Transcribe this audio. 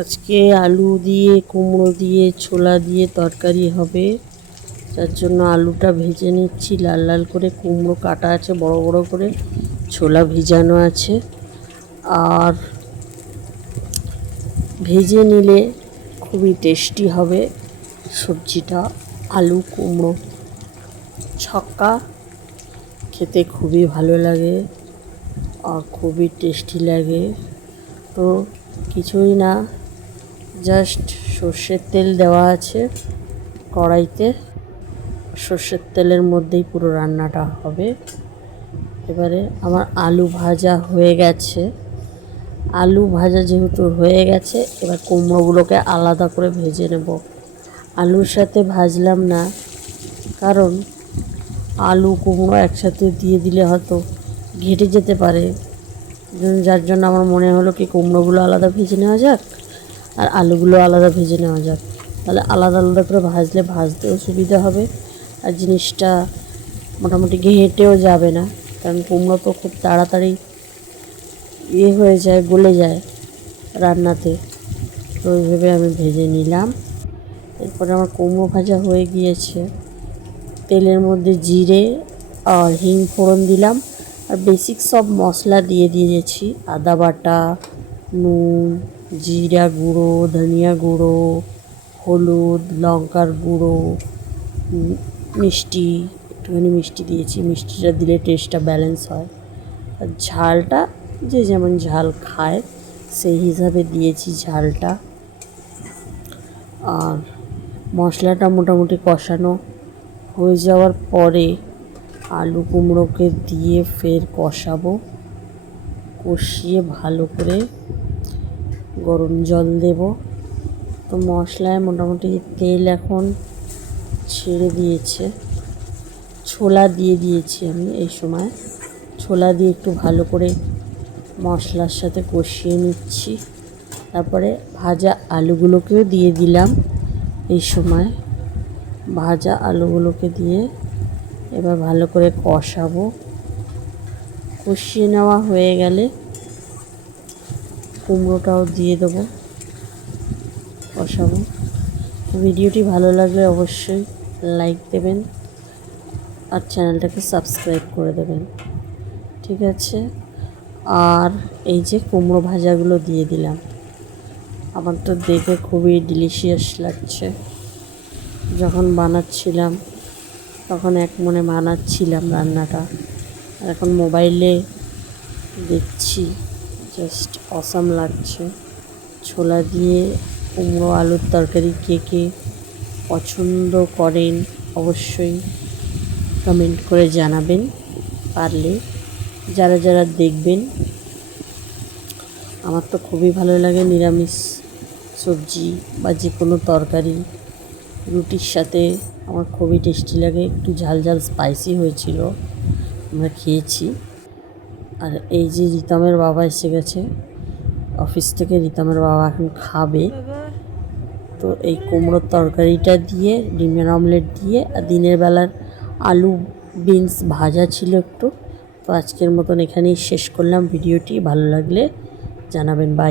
আজকে আলু দিয়ে কুমড়ো দিয়ে ছোলা দিয়ে তরকারি হবে, যার জন্য আলুটা ভেজে নিচ্ছি লাল লাল করে। কুমড়ো কাটা আছে বড় বড় করে, ছোলা ভিজানো আছে। আর ভেজে নিলে খুবই টেস্টি হবে সবজিটা। আলু কুমড়ো ছক্কা খেতে খুবই ভালো লাগে আর খুবই টেস্টি লাগে। তো কিছুই না, জাস্ট সর্ষের তেল দেওয়া আছে কড়াইতে, সর্ষের তেলের মধ্যেই পুরো রান্নাটা হবে। এবারে আমার আলু ভাজা হয়ে গেছে। আলু ভাজা যেহেতু হয়ে গেছে, এবার কুমড়োগুলোকে আলাদা করে ভেজে নেব। আলুর সাথে ভাজলাম না, কারণ আলু কুমড়ো একসাথে দিয়ে দিলে হয়তো ঘেটে যেতে পারে, যার জন্য আমার মনে হলো কি কুমড়োগুলো আলাদা ভেজে নেওয়া যাক আর আলুগুলো আলাদা ভেজে নেওয়া যাক। তাহলে আলাদা আলাদা করে ভাজলে ভাজতেও সুবিধা হবে আর জিনিসটা মোটামুটি ঘেঁটেও যাবে না, কারণ কুমড়ো তো খুব তাড়াতাড়ি হয়ে যায়, গলে যায় রান্নাতে। তো ওইভাবে আমি ভেজে নিলাম। এরপরে আমার কুমড়ো ভাজা হয়ে গিয়েছে। তেলের মধ্যে জিরে আর হিং ফোড়ন দিলাম আর বেসিক সব মশলা দিয়ে দিয়েছি। আদা বাটা, নুন, জিরা গুঁড়ো, ধনিয়া গুঁড়ো, হলুদ, লঙ্কার গুঁড়ো, মিষ্টি, একটুখানি মিষ্টি দিয়েছি। মিষ্টিটা দিলে টেস্টটা ব্যালেন্স হয়। আর ঝালটা যে যেমন ঝাল খায় সেই হিসাবে দিয়েছি ঝালটা। আর মশলাটা মোটামুটি কষানো হয়ে যাওয়ার পরে আলু কুমড়োকে দিয়ে ফের কষাবো। কষিয়ে ভালো করে গরম জল দেব। তো মশলায় মোটামুটি তেল এখন ছেড়ে দিয়েছে। ছোলা দিয়ে দিয়েছি আমি এই সময়। ছোলা দিয়ে একটু ভালো করে মশলার সাথে কষিয়ে নিচ্ছি। তারপরে ভাজা আলুগুলোকেও দিয়ে দিলাম এই সময়। ভাজা আলুগুলোকে দিয়ে এবার ভালো করে কষাবো। কষিয়ে নেওয়া হয়ে গেলে কুমড়োটাও দিয়ে দেবো, কষাবো। ভিডিওটি ভালো লাগলে অবশ্যই লাইক দেবেন আর চ্যানেলটাকে সাবস্ক্রাইব করে দেবেন, ঠিক আছে? আর এই যে কুমড়ো ভাজাগুলো দিয়ে দিলাম। আমার তো দেখে খুবই ডিলিশিয়াস লাগছে। যখন বানাচ্ছিলাম তখন এক মনে বানাচ্ছিলাম রান্নাটা, আর এখন মোবাইলে দেখছি, জাস্ট অসাম লাগছে। ছোলা দিয়ে কুমড়ো আলুর তরকারি কে কে পছন্দ করেন অবশ্যই কমেন্ট করে জানাবেন। পারলে যারা যারা দেখবেন, আমার তো খুবই ভালো লাগে নিরামিষ সবজি বা যে কোনো তরকারি রুটির সাথে আমার খুবই টেস্টি লাগে। একটু ঝাল ঝাল স্পাইসি হয়েছিল, আমরা খেয়েছি। আর এই যে রিতমের বাবা এসে গেছে অফিস থেকে, রিতমের বাবা এখন খাবে। তো এই কুমড়োর তরকারিটা দিয়ে ডিমের অমলেট দিয়ে, আর দিনের বেলার আলু বিনস ভাজা ছিল একটু। তো আজকের মতন এখানেই শেষ করলাম ভিডিওটি। ভালো লাগলে জানাবেন। বাই।